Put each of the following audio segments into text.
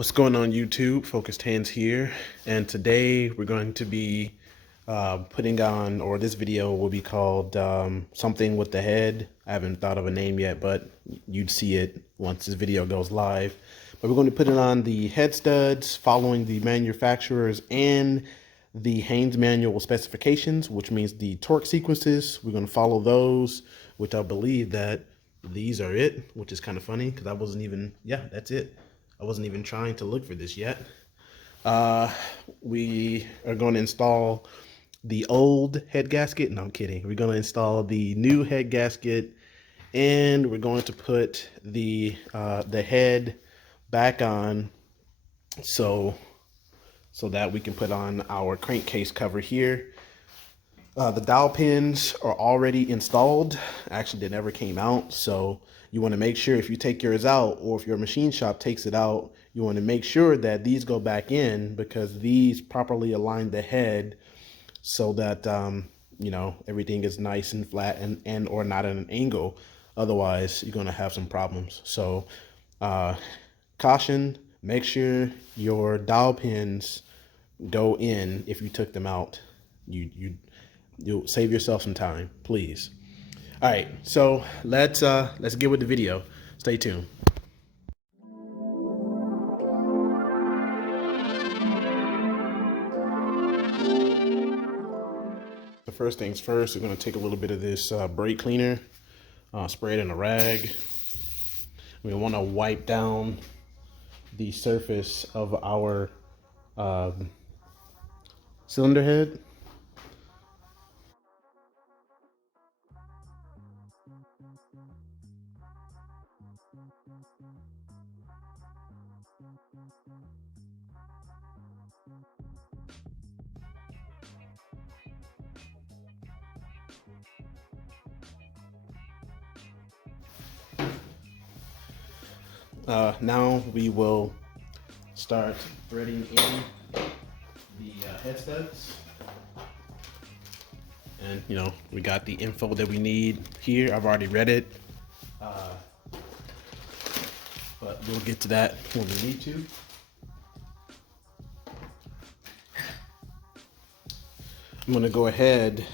What's going on YouTube? Focused Hands here, and today we're going to be putting on, or this video will be called something with the head. I haven't thought of a name yet, but you'd see it once this video goes live. But we're going to put it on the head studs following the manufacturers and the Haynes manual specifications, which means the torque sequences. We're going to follow those, which I believe that these are it, which is kind of funny because I wasn't even, yeah, that's it. I wasn't even trying to look for this yet. We are going to install the old head gasket. No, I'm kidding. We're going to install the new head gasket, and we're going to put the head back on so that we can put on our crankcase cover here. The dowel pins are already installed. Actually, they never came out, so you want to make sure if you take yours out, or if your machine shop takes it out, you want to make sure that these go back in, because these properly align the head so that you know, everything is nice and flat and or not at an angle. Otherwise, you're going to have some problems. So caution, make sure your dowel pins go in. If you took them out, you'll save yourself some time, please. All right, so let's get with the video. Stay tuned. The first things first, we're going to take a little bit of this brake cleaner, spray it in a rag. We want to wipe down the surface of our cylinder head. Now we will start threading in the head studs. And you know, we got the info that we need here. I've already read it, but we'll get to that when we need to. I'm gonna go ahead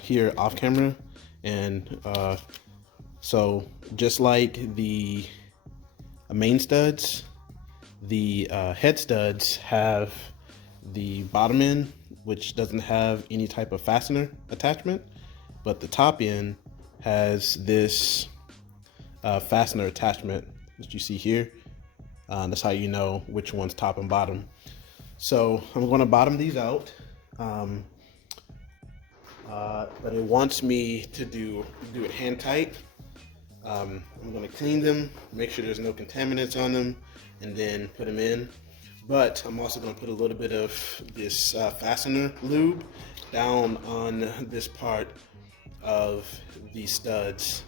here off camera, and so just like the main studs, the head studs have the bottom end, which doesn't have any type of fastener attachment, but the top end has this fastener attachment that you see here. That's how you know which one's top and bottom. So I'm going to bottom these out, but it wants me to do it hand tight. I'm going to clean them, make sure there's no contaminants on them, and then put them in. But I'm also going to put a little bit of this fastener lube down on this part of these studs,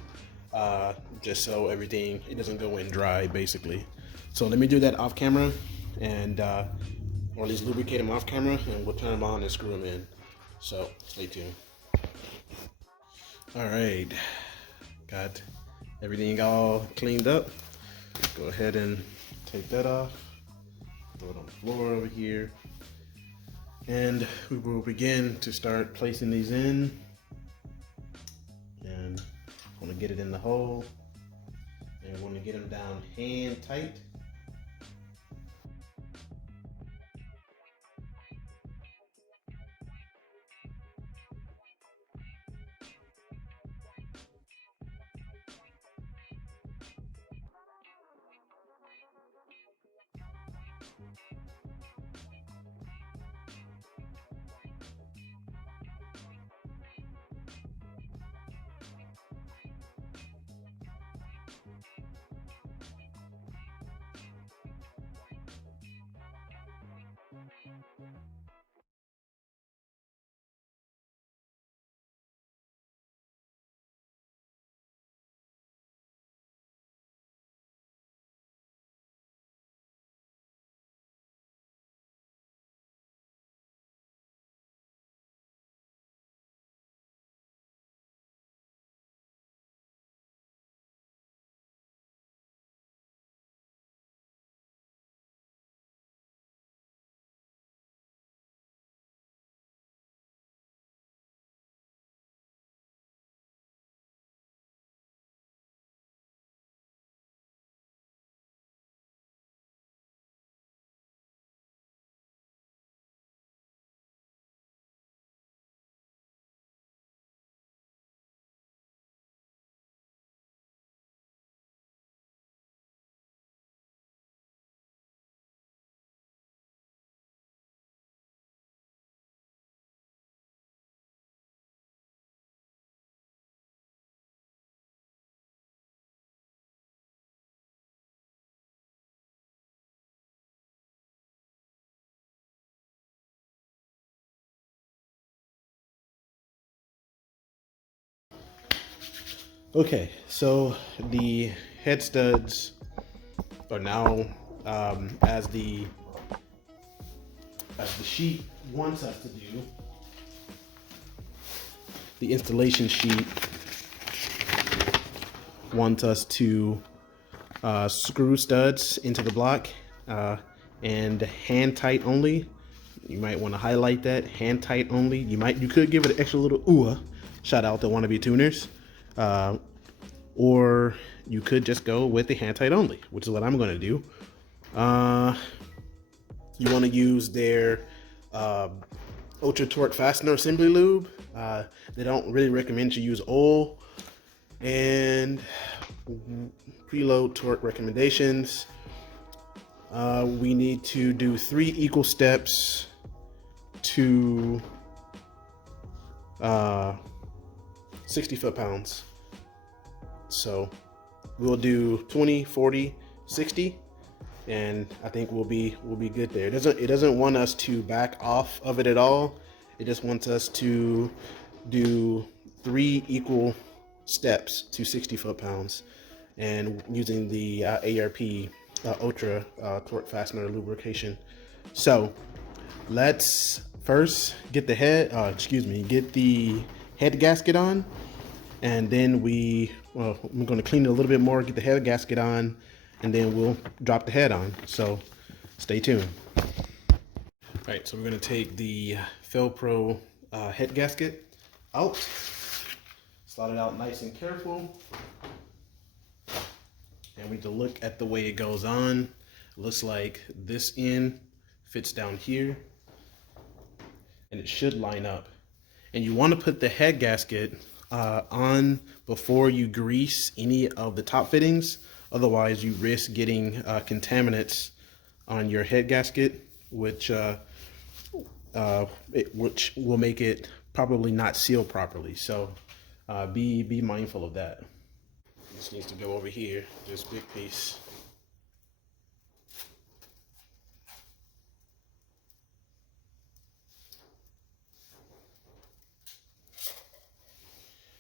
just so everything, it doesn't go in dry, basically. So let me do that off camera, and or at least lubricate them off camera, and we'll turn them on and screw them in. So stay tuned. All right, got everything all cleaned up. Go ahead and take that off, throw it on the floor over here, and we will begin to start placing these in. And I want to get it in the hole, and I want to get them down hand tight. Okay, so the head studs are now as the sheet wants us to do. The installation sheet wants us to screw studs into the block and hand tight only. You might want to highlight that, hand tight only. You could give it an extra little ooh, shout out to wannabe tuners, or you could just go with the hand tight only, which is what I'm going to do. You want to use their ultra torque fastener assembly lube. They don't really recommend you use oil. And preload torque recommendations. We need to do 3 equal steps to 60 foot-pounds. So we'll do 20, 40, 60, and I think we'll be good there. It doesn't want us to back off of it at all. It just wants us to do 3 equal steps to 60 foot-pounds, and using the ARP ultra torque fastener lubrication. So let's first get the get the head gasket on, and then I'm going to clean it a little bit more, get the head gasket on, and then we'll drop the head on. So stay tuned. All right, so we're going to take the Felpro head gasket out, slide it out nice and careful, and we need to look at the way it goes on. It looks like this end fits down here, and it should line up. And you want to put the head gasket on before you grease any of the top fittings. Otherwise, you risk getting contaminants on your head gasket, which will make it probably not seal properly. So be mindful of that. This needs to go over here, this big piece.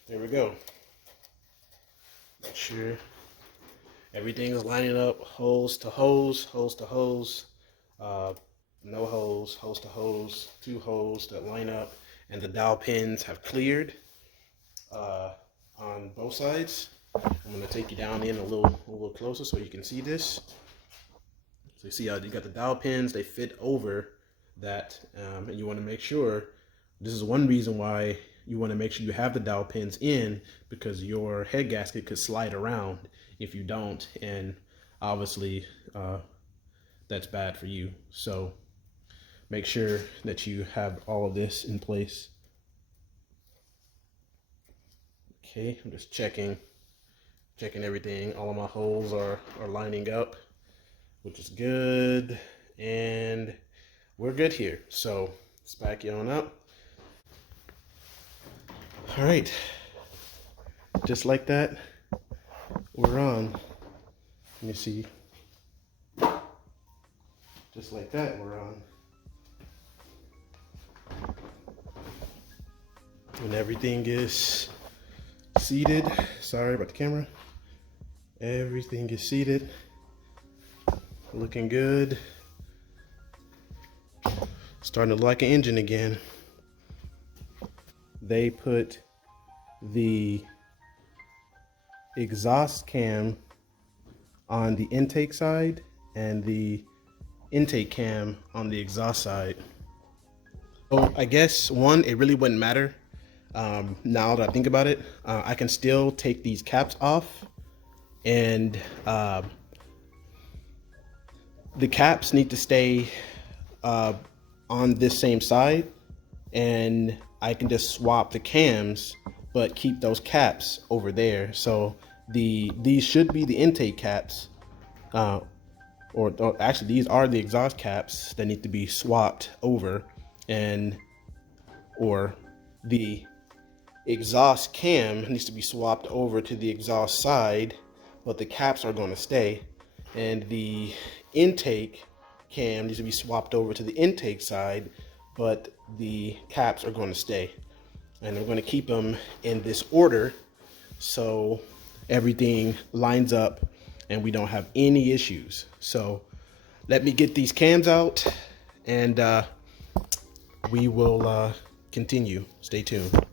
There we go. Make sure everything is lining up, hose to hose, hose to hose, no hose, hose to hose, 2 hose that line up, and the dowel pins have cleared on both sides. I'm going to take you down in a little closer so you can see this. So you see how you got the dowel pins, they fit over that, and you want to make sure, this is one reason why you want to make sure you have the dowel pins in, because your head gasket could slide around if you don't, and obviously that's bad for you. So make sure that you have all of this in place. Okay, I'm just checking everything. All of my holes are lining up, which is good, and we're good here. So let's back you on up. All right, just like that, we're on. Let me see. Just like that, we're on. And everything is seated. Sorry about the camera. Everything is seated. Looking good. Starting to look like an engine again. They put the exhaust cam on the intake side and the intake cam on the exhaust side. So I guess it really wouldn't matter. Now that I think about it, I can still take these caps off, and the caps need to stay on this same side, and I can just swap the cams but keep those caps over there. So these should be the intake caps, or actually these are the exhaust caps that need to be swapped over, or the exhaust cam needs to be swapped over to the exhaust side, but the caps are going to stay, and the intake cam needs to be swapped over to the intake side, but the caps are going to stay. And I'm going to keep them in this order so everything lines up and we don't have any issues. So let me get these cams out and we will continue. Stay tuned.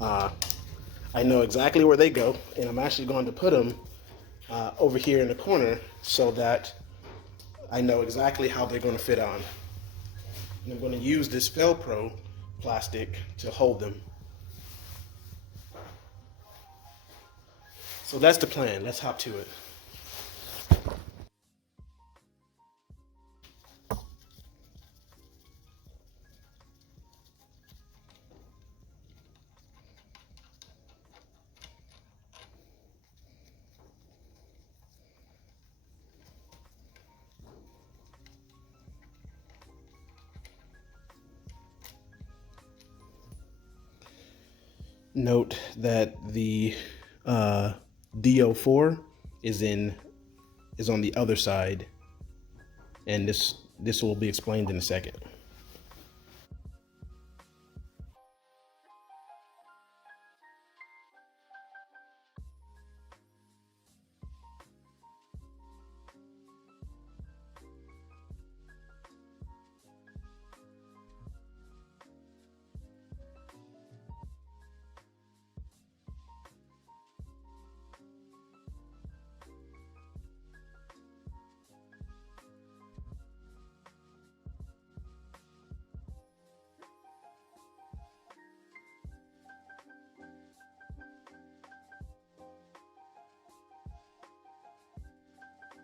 Uh, I know exactly where they go, and I'm actually going to put them over here in the corner so that I know exactly how they're going to fit on. And I'm going to use this Velcro plastic to hold them. So that's the plan. Let's hop to it. Note that the DO4 is on the other side, and this will be explained in a second.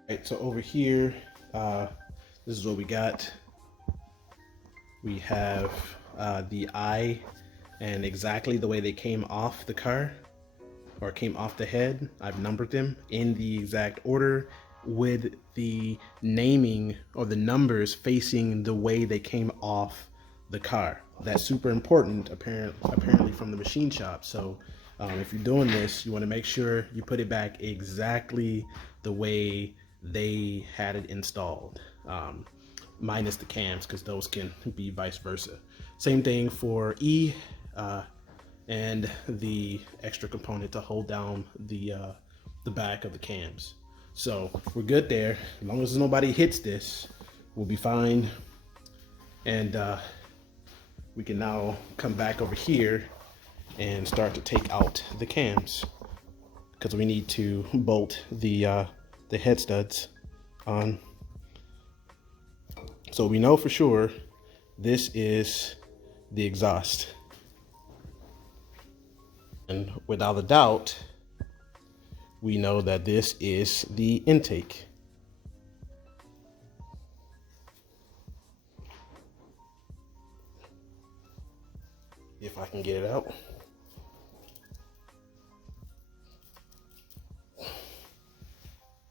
All right, so over here, this is what we got. We have the eye and exactly the way they came off the car or came off the head. I've numbered them in the exact order with the naming or the numbers facing the way they came off the car. That's super important, apparently from the machine shop. So if you're doing this, you want to make sure you put it back exactly the way they had it installed, minus the cams, because those can be vice versa. Same thing for E, and the extra component to hold down the back of the cams. So we're good there. As long as nobody hits this, we'll be fine. And we can now come back over here and start to take out the cams, because we need to bolt the head studs on. So we know for sure this is the exhaust. And without a doubt, we know that this is the intake. If I can get it out.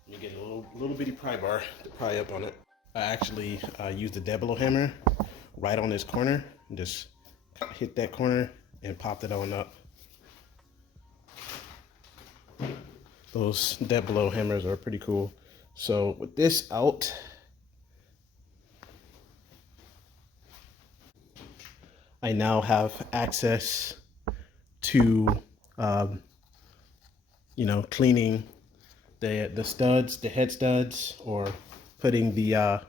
Let me get a little bitty pry bar to pry up on it. I actually used a Dowels hammer right on this corner and just hit that corner and popped it on up. Those Dowels hammers are pretty cool. So with this out, I now have access to, cleaning the studs, the head studs, or putting the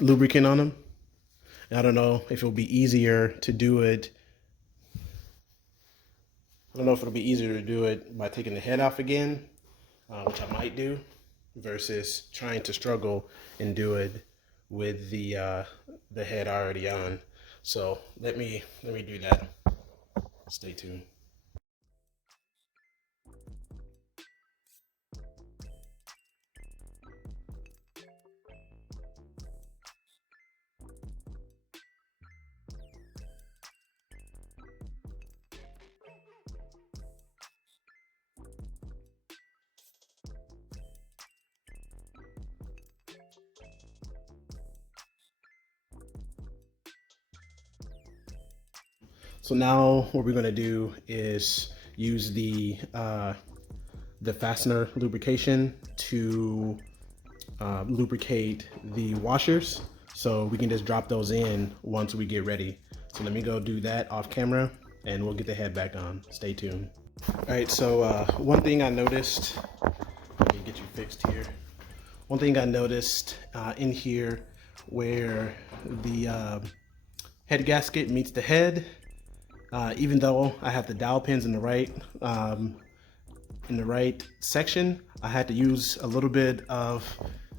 lubricant on them. And I don't know if it'll be easier to do it. I don't know if it'll be easier to do it by taking the head off again, which I might do, versus trying to struggle and do it with the head already on. So let me do that. Stay tuned. So now what we're gonna do is use the fastener lubrication to lubricate the washers. So we can just drop those in once we get ready. So let me go do that off camera and we'll get the head back on. Stay tuned. All right, so one thing I noticed, let me get you fixed here. One thing I noticed in here where the head gasket meets the head, even though I have the dowel pins in the right section, I had to use a little bit of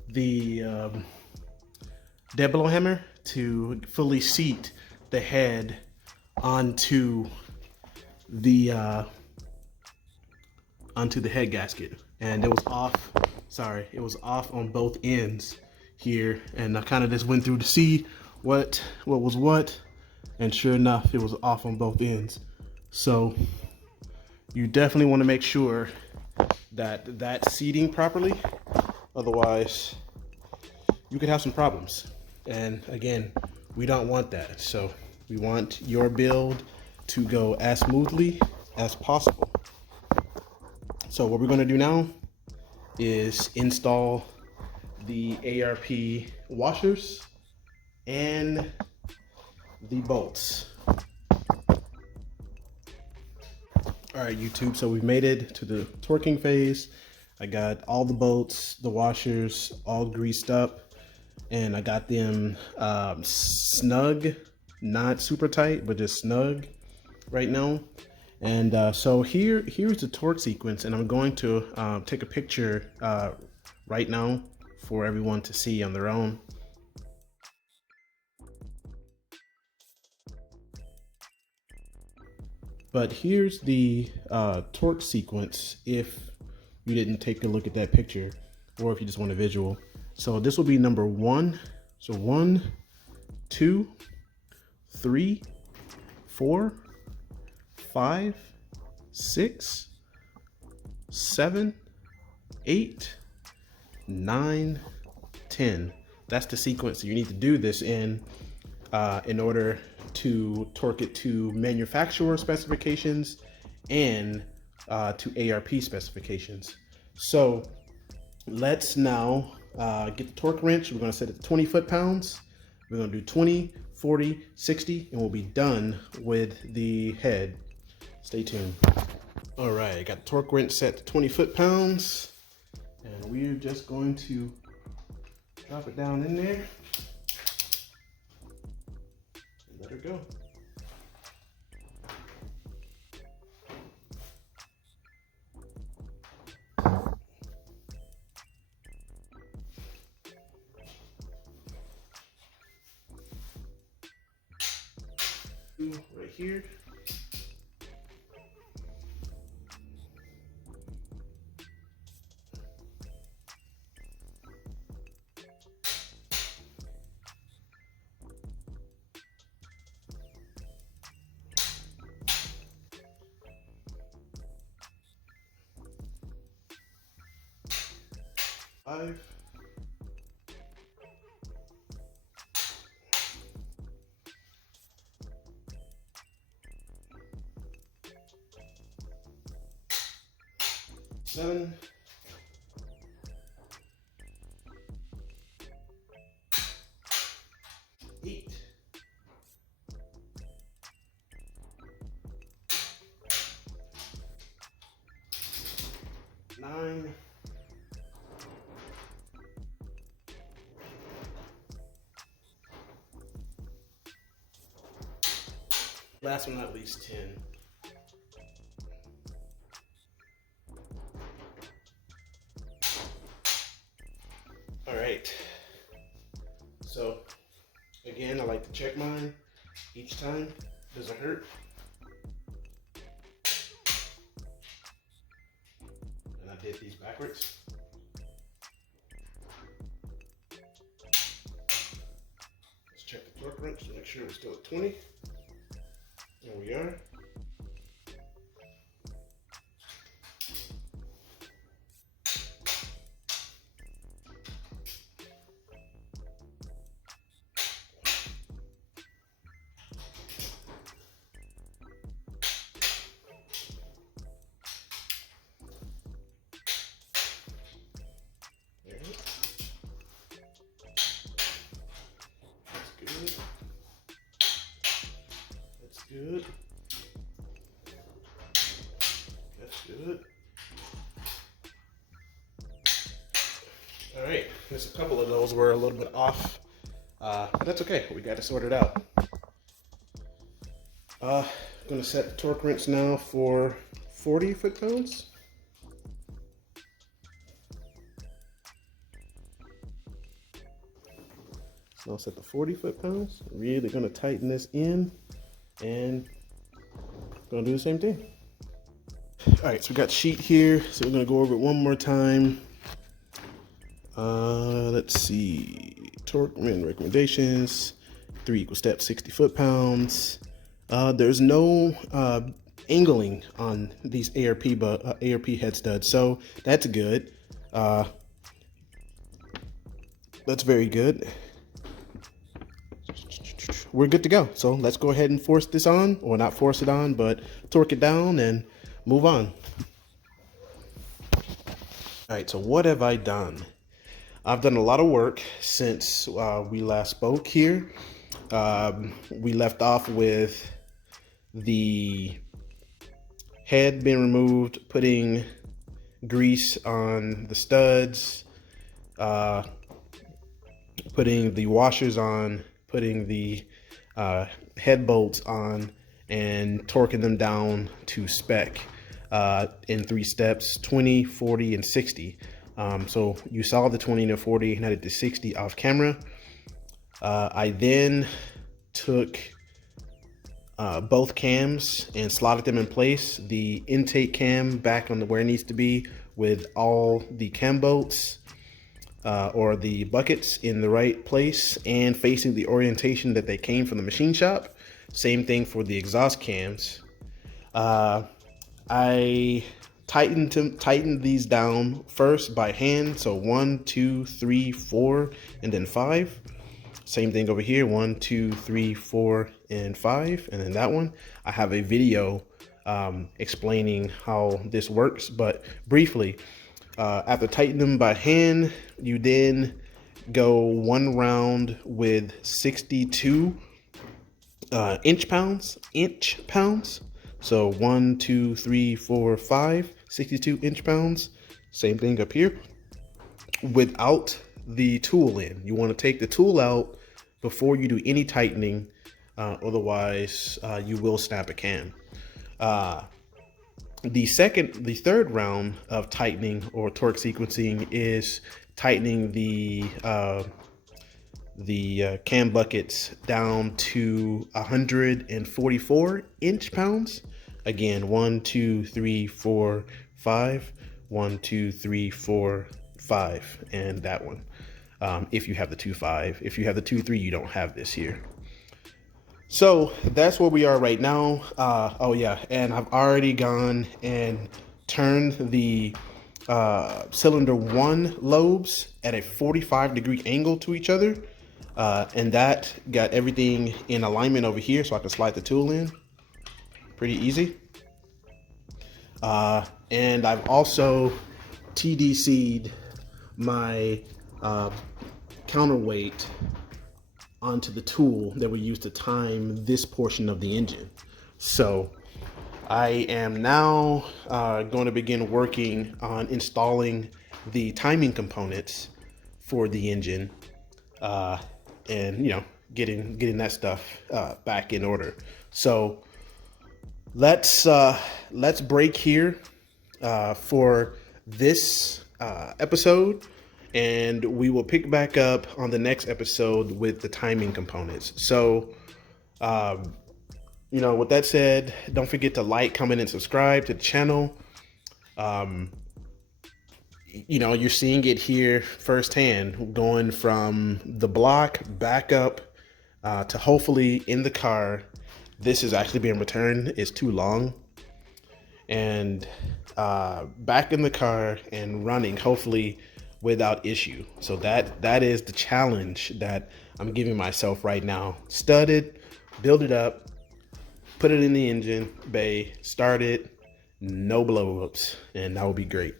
the dead blow hammer to fully seat the head onto the head gasket, and it was off. Sorry, it was off on both ends here, and I kind of just went through to see what was what, and sure enough, it was off on both ends. So you definitely want to make sure that that's seating properly, otherwise you could have some problems. And again, we don't want that. So we want your build to go as smoothly as possible. So what we're going to do now is install the ARP washers and the bolts. All right, YouTube, so we've made it to the torquing phase. I got all the bolts, the washers, all greased up, and I got them snug, not super tight, but just snug right now. And so here's the torque sequence, and I'm going to take a picture right now for everyone to see on their own. But here's the torque sequence if you didn't take a look at that picture, or if you just want a visual. So this will be number 1. So 1, 2, 3, 4, 5, 6, 7, 8, 9, 10. That's the sequence you need to do this in order to torque it to manufacturer specifications and to ARP specifications. So let's now get the torque wrench. We're going to set it to 20 foot-pounds. We're going to do 20, 40, 60, and we'll be done with the head. Stay tuned. All right, I got the torque wrench set to 20 foot-pounds, and we're just going to drop it down in there. Let her go. Right here. Five. 7. 8. 9. 10. Last but not least, 10. All right. So again, I like to check mine each time. Doesn't hurt. And I did these backwards. Let's check the torque wrench to make sure we're still at 20. There we are. good. That's good. All right, there's a couple of those were a little bit off, but that's okay. We got to sort it out. I'm gonna set the torque wrench now for 40 foot-pounds. So I'll set the 40 foot-pounds. Really gonna tighten this in and gonna do the same thing. All right, so we got sheet here. So we're gonna go over it one more time. Let's see, torque wrench recommendations, 3 equal steps, 60 foot-pounds. There's no angling on these ARP head studs, so that's good. That's very good. We're good to go. So let's go ahead and force this on, or not force it on, but torque it down and move on. All right, so what have I done? I've done a lot of work since we last spoke here. We left off with the head being removed, putting grease on the studs, putting the washers on, putting the head bolts on, and torquing them down to spec in 3 steps, 20, 40, and 60. So you saw the 20 and the 40 and I did the 60 off camera. I then took both cams and slotted them in place. The intake cam back on where it needs to be with all the cam bolts or the buckets in the right place and facing the orientation that they came from the machine shop. Same thing for the exhaust cams. I tightened these down first by hand. So 1, 2, 3, 4, and then 5. Same thing over here, 1, 2, 3, 4, and 5, and then that one. I have a video explaining how this works, but briefly, after tightening them by hand, you then go 1 round with 62 inch pounds. So 1, 2, 3, 4, 5, 62 inch pounds. Same thing up here without the tool in. You want to take the tool out before you do any tightening, otherwise you will snap a cam. The third round of tightening or torque sequencing is tightening the cam buckets down to 144 inch pounds. Again, 1, 2, 3, 4, 5, 1, 2, 3, 4, 5, and that one. If you have the 2.5, if you have the 2.3, you don't have this here. So that's where we are right now. Oh yeah, and I've already gone and turned the cylinder 1 lobes at a 45-degree angle to each other. And that got everything in alignment over here so I can slide the tool in. Pretty easy. And I've also TDC'd my counterweight onto the tool that we use to time this portion of the engine. So I am now going to begin working on installing the timing components for the engine, and getting that stuff back in order. So let's break here for this episode, and we will pick back up on the next episode with the timing components. So with that said, don't forget to like, comment, and subscribe to the channel. You're seeing it here firsthand, going from the block back up to hopefully in the car. This is actually being returned. It's too long. And back in the car and running, hopefully without issue. So that is the challenge that I'm giving myself right now. Stud it, build it up, put it in the engine bay, start it, no blow-ups, and that would be great.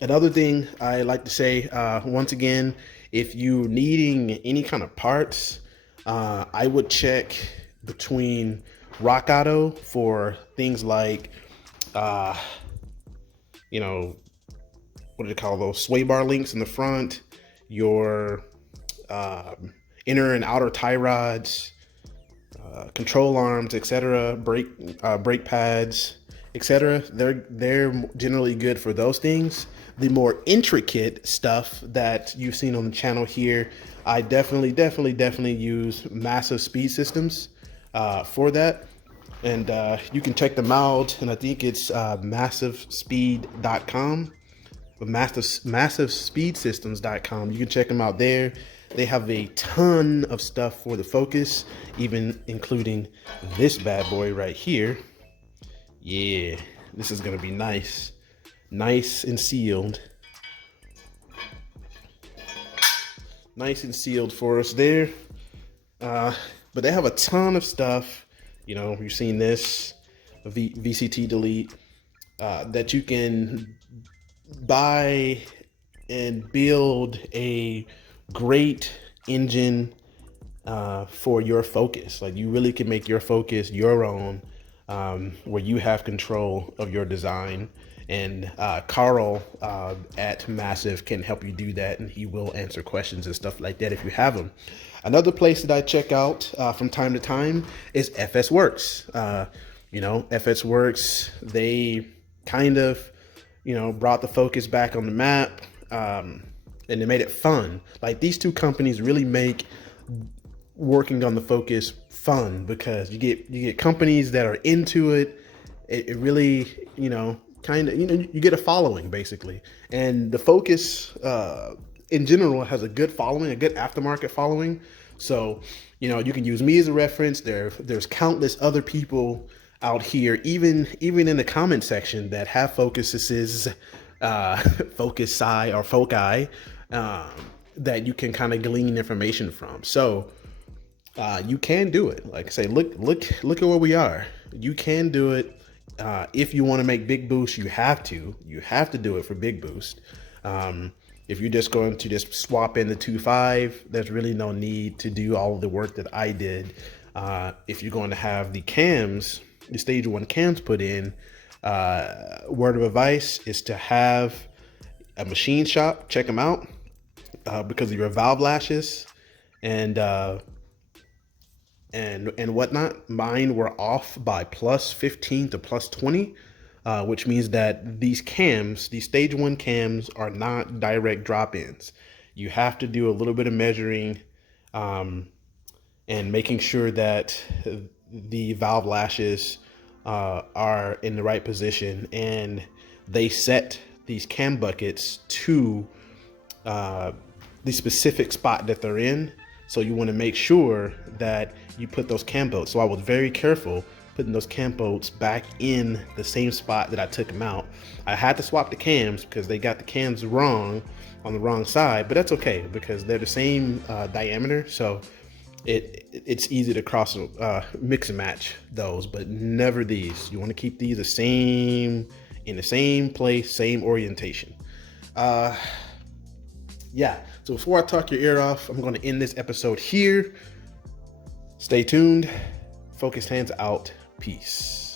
Another thing I like to say, once again, if you're needing any kind of parts, I would check between Rock Auto for things like, you know, what do they call those sway bar links in the front, your inner and outer tie rods, control arms, etc., brake pads, etc. They're generally good for those things. The more intricate stuff that you've seen on the channel here, I definitely use Massive Speed Systems for that. And you can check them out, and I think it's massivespeed.com, but massivespeedsystems.com. You can check them out there. They have a ton of stuff for the Focus, even including this bad boy right here. Yeah, this is gonna be nice and sealed. Nice and sealed for us there. But they have a ton of stuff. You know, you've seen this VCT delete that you can buy and build a great engine for your Focus. Like, you really can make your Focus your own, where you have control of your design. And Carl at Massive can help you do that, and he will answer questions and stuff like that if you have them. Another place that I check out from time to time is FS Works. You know, FS Works, they kind of, you know, brought the Focus back on the map, and they made it fun. Like, these two companies really make working on the Focus fun, because you get companies that are into it. It really, you know, kind of, you know, you get a following basically. And the Focus in general has a good following, a good aftermarket following. So, you know, you can use me as a reference. There's countless other people out here, even in the comment section, that have Focuses, Focusi or Foci, that you can kind of glean information from. So you can do it. Like I say, look at where we are. You can do it. If you want to make big boost, you have to do it for big boost. If you're just going to just swap in the 2.5, there's really no need to do all of the work that I did. If you're going to have the cams, the stage 1 cams put in, word of advice is to have a machine shop check them out, because of your valve lashes and whatnot. Mine were off by plus 15 to plus 20, which means that these cams, these stage 1 cams, are not direct drop-ins. You have to do a little bit of measuring and making sure that the valve lashes are in the right position, and they set these cam buckets to the specific spot that they're in. So you want to make sure that you put those cam bolts. So I was very careful putting those cam bolts back in the same spot that I took them out. I had to swap the cams because they got the cams wrong on the wrong side, but that's okay because they're the same diameter. So it's easy to cross, mix and match those, but never these. You want to keep these in the same place, same orientation. Yeah, so before I talk your ear off, I'm going to end this episode here. Stay tuned. Focused Hands out. Peace.